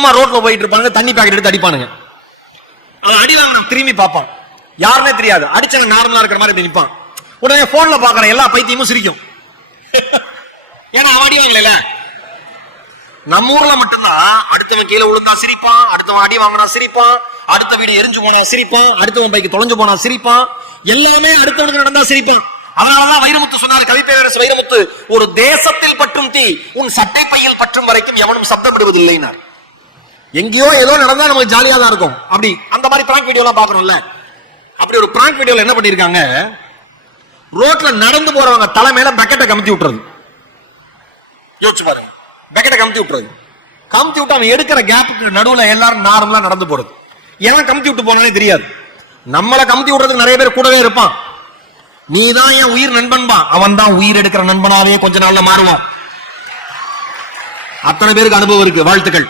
சும்மா ரோட்ல போயிட்டு இருப்பாங்க, தண்ணி பாக்கெட் எடுத்து அடிப்பானுங்க. அடி வாங்க திரும்பி பார்ப்பான், யாருன்னே தெரியாது, அடிச்சவன் நார்மலா இருக்கிற மாதிரி நிற்பான். உடனே போன்ல பாக்குற எல்லா பைத்தியமும் சிரிக்கும். ஏன்னா அவன் அடி வாங்கல. நம்ம ஊர்ல மட்டும்தான் அடுத்தவன் கீழே விழுந்தா சிரிப்பான், அடுத்தவன் அடி வாங்கினா சிரிப்பான், அடுத்த வீடு எரிஞ்சு போனா சிரிப்பான், அடுத்தவன் பைக்கு தொலைஞ்சு போனா சிரிப்பான், எல்லாமே அடுத்தவனுக்கு நடந்தா சிரிப்பான். அதனாலதான் வைரமுத்து சொன்னார், கவிப்பேரரசு வைரமுத்து, ஒரு தேசத்தில் பற்றும் தீ உன் சட்டை பையில் பற்றும் வரைக்கும் எவனும் சப்தமிடுவதில்லைனார். எங்கேயோ ஏதோ நடந்தா நமக்கு ஜாலியா தான் இருக்கும். அப்படி அந்த மாதிரி பிராங்க் வீடியோ எல்லாம் பாக்குறோம்ல, அப்படி ஒரு பிராங்க் வீடியோல என்ன பண்ணிருக்காங்க, ரோட்ல நடந்து போறவங்க தலை மேல பக்கெட்டை கமுத்தி விட்டுறது. யோசிச்சு பாருங்க, பக்கெட்டை கமுத்தி விட்டுறது. கமுத்தி விட்டு அவன் எடுக்கிற கேப்புக்கு நடுவுல எல்லாரும் நார்மலா நடந்து போறது. ஏன் கமுத்தி விட்டு போனாலே தெரியாது. நம்மளை கமுத்தி விடுறதுக்கு நிறைய பேர் கூடவே இருப்பான். நீ தான் என் உயிர் நண்பன்பா, அவன் தான் உயிர் எடுக்கிற நண்பனாவே கொஞ்ச நாள்ல மாறுவான். அத்தனை பேருக்கு அனுபவம் இருக்கு. வாழ்த்துக்கள்.